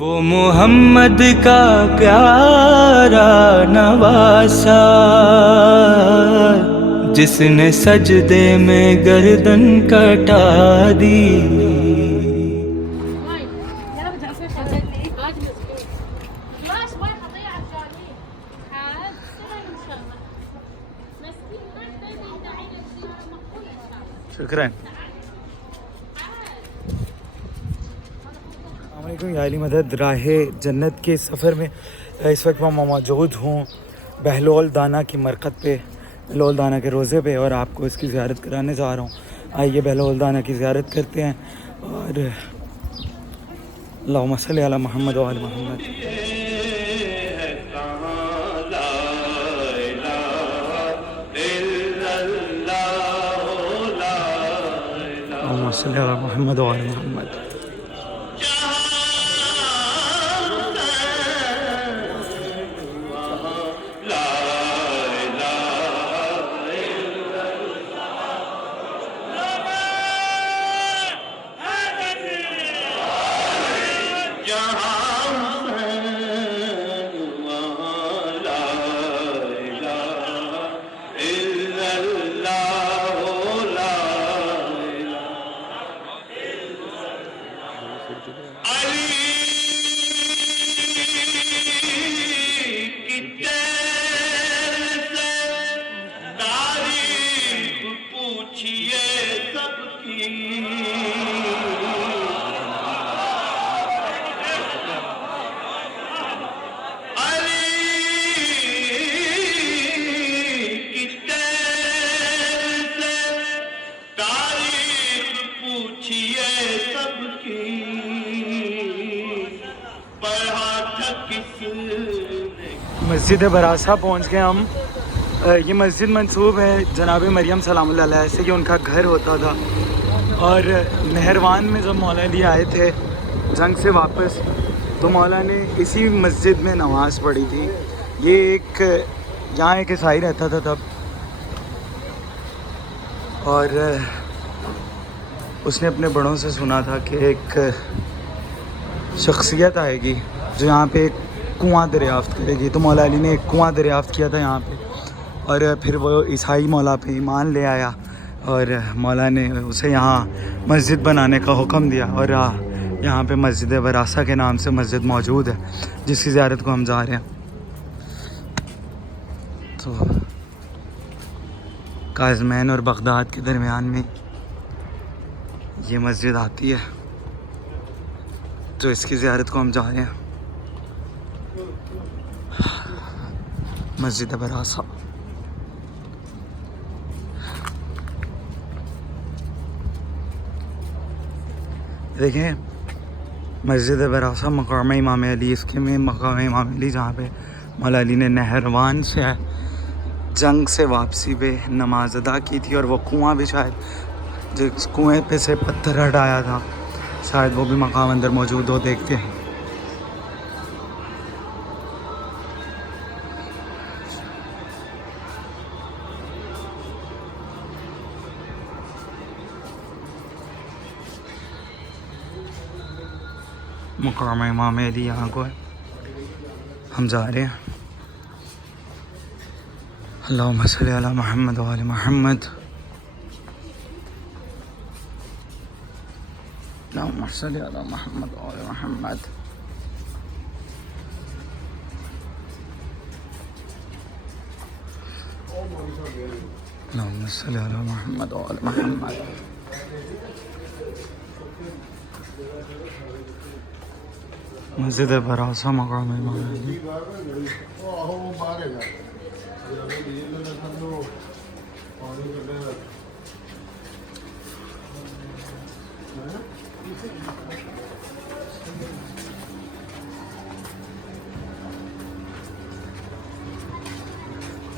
وہ محمد کا پیارا نواسا، جس نے سجدے میں گردن کٹا دی۔ شکراً۔ السلام علیکم، یا علی مدد راہ جنت کے سفر میں اس وقت میں موجود ہوں بہلول دانا کی مرقد پہ، بہلول دانا کے روزے پہ، اور آپ کو اس کی زیارت کرانے جا رہا ہوں۔ آئیے بہلول دانا کی زیارت کرتے ہیں، اور اللہم صلی علی محمد و آل محمد۔ اللہم صلی علی محمد و آل محمد۔ مسجد براسا پہنچ گئے ہم۔ یہ مسجد منسوب ہے جناب مریم سلام اللہ علیہ سے، کہ ان کا گھر ہوتا تھا، اور نہروان میں جب مولا علی آئے تھے جنگ سے واپس، تو مولا نے اسی مسجد میں نماز پڑھی تھی۔ یہ یہاں ایک عیسائی رہتا تھا تب، اور اس نے اپنے بڑوں سے سنا تھا کہ ایک شخصیت آئے گی جو یہاں پہ ایک کنواں دریافت کرے گی، تو مولا علی نے ایک کنواں دریافت کیا تھا یہاں پہ، اور پھر وہ عیسائی مولا پہ ایمان لے آیا، اور مولا نے اسے یہاں مسجد بنانے کا حکم دیا، اور یہاں پہ مسجد براسا کے نام سے مسجد موجود ہے، جس کی زیارت کو ہم جا رہے ہیں۔ تو کاظمین اور بغداد کے درمیان میں یہ مسجد آتی ہے، تو اس کی زیارت کو ہم جا رہے ہیں، مسجد براسا۔ دیکھیں مسجد براسا مقام امام علی، اس کے میں مقام امام علی جہاں پہ مولا علی نے نہروان سے جنگ سے واپسی پہ نماز ادا کی تھی، اور وہ کنواں بھی شاید جس کنویں پہ سے پتھر ہٹایا تھا، شاید وہ بھی مقام اندر موجود ہو، دیکھتے ہیں۔ مقام امام علی یہاں کو ہے، ہم جا رہے ہیں۔ اللہم صلی علی محمد و آل محمد۔ اللہم صلی علی محمد و آل محمد۔ اللہم صلی علی محمد و آل محمد۔ مسجد براسا مقام امام علی۔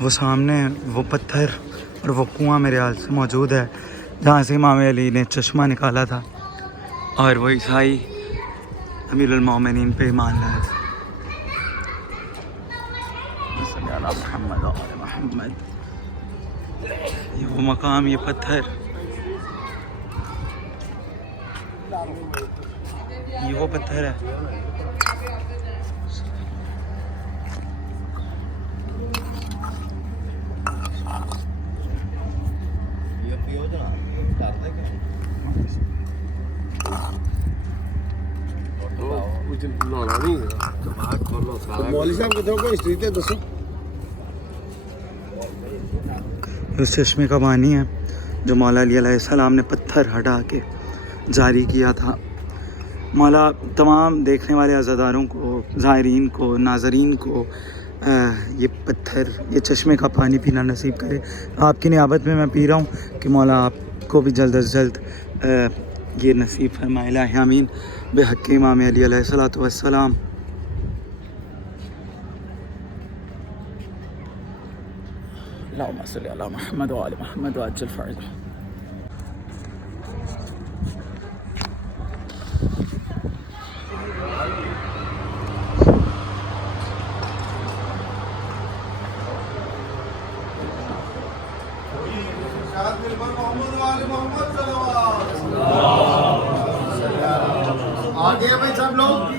وہ سامنے وہ پتھر اور وہ کنواں میرے خیال سے موجود ہے جہاں سے امام علی نے چشمہ نکالا تھا، اور وہ عیسائی امیر المومنین پہ ایمان لایا تھا۔ صلی اللہ محمد و آل محمد۔ یہ وہ مقام، یہ پتھر، یہ وہ پتھر ہے نہانا نہیں دماغ کھولو سارا مولوی صاحب کتنے کو ہسٹری تے دسو اس چشمے کا پانی ہے جو مولا علی علیہ السلام نے پتھر ہٹا کے جاری کیا تھا. مولا تمام دیکھنے والے عزاداروں کو، زائرین کو، ناظرین کو یہ پتھر، یہ چشمے کا پانی پینا نصیب کرے. آپ کی نیابت میں پی رہا ہوں کہ مولا آپ کو بھی جلد از جلد یہ نصیب فرمائے. الہ آمین بحق امام علی علیہ الصلوۃ والسلام. اللہم صلی علی محمد وعلی محمد وعجل فرجہ. آگے بھائی سب لوگ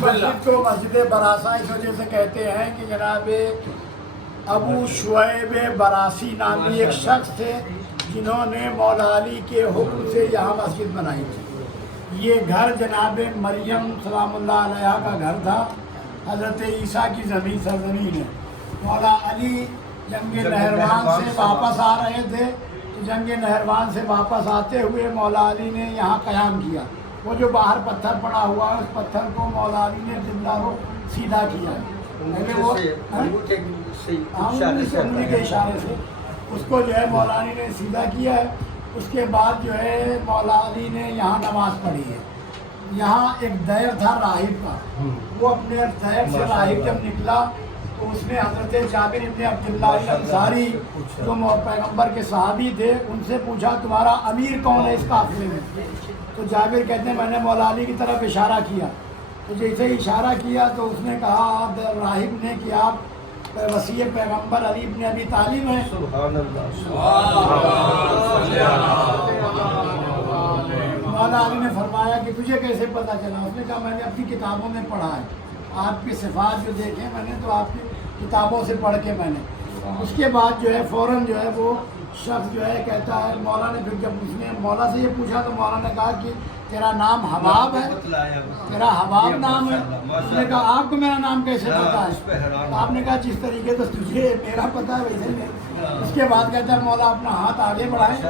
مسجد کو مسجد براسہ اس وجہ سے کہتے ہیں کہ جناب ابو شعیب براسی نامی ایک شخص تھے جنہوں نے مولا علی کے حکم سے یہاں مسجد بنائی تھی. یہ گھر جناب مریم سلام اللہ علیہ کا گھر تھا. حضرت عیسیٰ کی زمین سرزمین ہے. مولا علی جنگ نہروان سے واپس آ رہے تھے تو جنگ نہروان سے واپس آتے ہوئے مولا علی نے یہاں قیام کیا. وہ جو باہر پتھر پڑا ہوا ہے اس پتھر کو مولا علی نے زندہ کو سیدھا کیا ہے. انگلی کے اشارے سے اس کو جو ہے مولا علی نے سیدھا کیا ہے. اس کے بعد جو ہے مولا علی نے یہاں نماز پڑھی ہے. یہاں ایک دیر تھا راہب کا. وہ اپنے دیر سے راہب جب نکلا تو اس نے حضرت جابر ابن عبداللہ الانصاری جو پیغمبر کے صحابی تھے ان سے پوچھا تمہارا امیر کون ہے اس قافلے میں؟ تو جابر کہتے ہیں میں نے مولا علی کی طرف اشارہ کیا. تو جیسے ہی اشارہ کیا تو اس نے کہا آپ راہب نے کہ آپ وصی پیغمبر علی ابن ابی طالب ہیں. مولا علی نے فرمایا کہ تجھے کیسے پتہ چلا؟ اس نے کہا میں نے اپنی کتابوں میں پڑھا ہے. آپ کی صفات جو دیکھیں میں نے تو آپ کی کتابوں سے پڑھ کے میں نے. اس کے بعد جو ہے فوراً جو ہے وہ شخص جو ہے کہتا ہے مولا نے پھر جب اس نے مولا سے یہ پوچھا تو مولا نے کہا کہ تیرا نام حباب ہے؟ تیرا حباب نام ہے؟ اس نے کہا آپ کو میرا نام کیسے پتا ہے؟ آپ نے کہا جس طریقے سے تجھے میرا پتہ ہے ویسے نہیں. اس کے بعد کہتا ہے مولا اپنا ہاتھ آگے بڑھائیں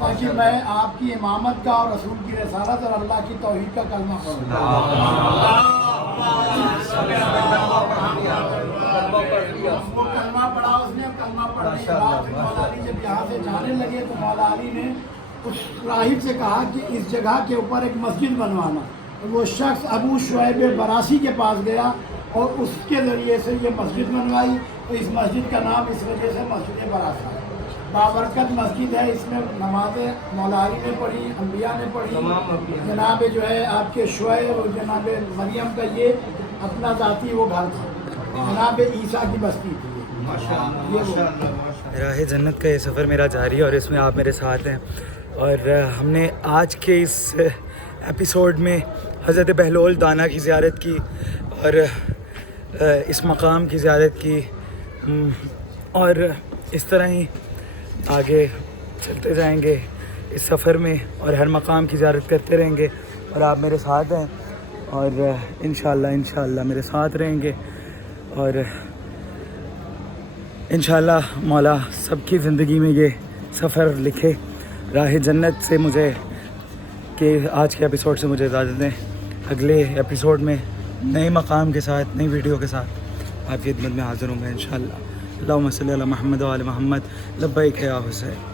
تاکہ میں آپ کی امامت کا اور رسول کی رسالت اور اللہ کی توحید کا کلمہ پڑھوں. وہ کلمہ پڑھا اس نے. کلمہ پڑھنے کے بعد مولا علی جب یہاں سے جانے لگے تو مولا علی نے اس راہب سے کہا کہ اس جگہ کے اوپر ایک مسجد بنوانا. وہ شخص ابو شعیب براسی کے پاس گیا اور اس کے ذریعے سے یہ مسجد بنوائی. تو اس مسجد کا نام اس وجہ سے مسجد براسہ ہے. بابرکت مسجد ہے. اس میں نمازیں مولا علی نے پڑھی، انبیاء نے پڑھی. جناب جو ہے آپ کے شعیب اور جناب مریم کا یہ اپنا ذاتی وہ گھر تھا. جناب عیسیٰ کی بستی تھی. راہ جنت کا یہ سفر میرا جاری ہے اور اس میں آپ میرے ساتھ ہیں. اور ہم نے آج کے اس ایپیسوڈ میں حضرت بہلول دانا کی زیارت کی اور اس مقام کی زیارت کی اور اس طرح ہی آگے چلتے جائیں گے اس سفر میں اور ہر مقام کی زیارت کرتے رہیں گے. اور آپ میرے ساتھ ہیں اور انشاءاللہ میرے ساتھ رہیں گے اور انشاءاللہ مولا سب کی زندگی میں یہ سفر لکھے. راہ جنت سے مجھے کہ آج کے ایپیسوڈ سے مجھے اجازت دیں. اگلے ایپیسوڈ میں نئے مقام کے ساتھ نئی ویڈیو کے ساتھ آپ کی خدمت میں حاضر ہوں گا انشاءاللہ. اللہم صلی علی محمد و علی محمد. لبیک یا حسین.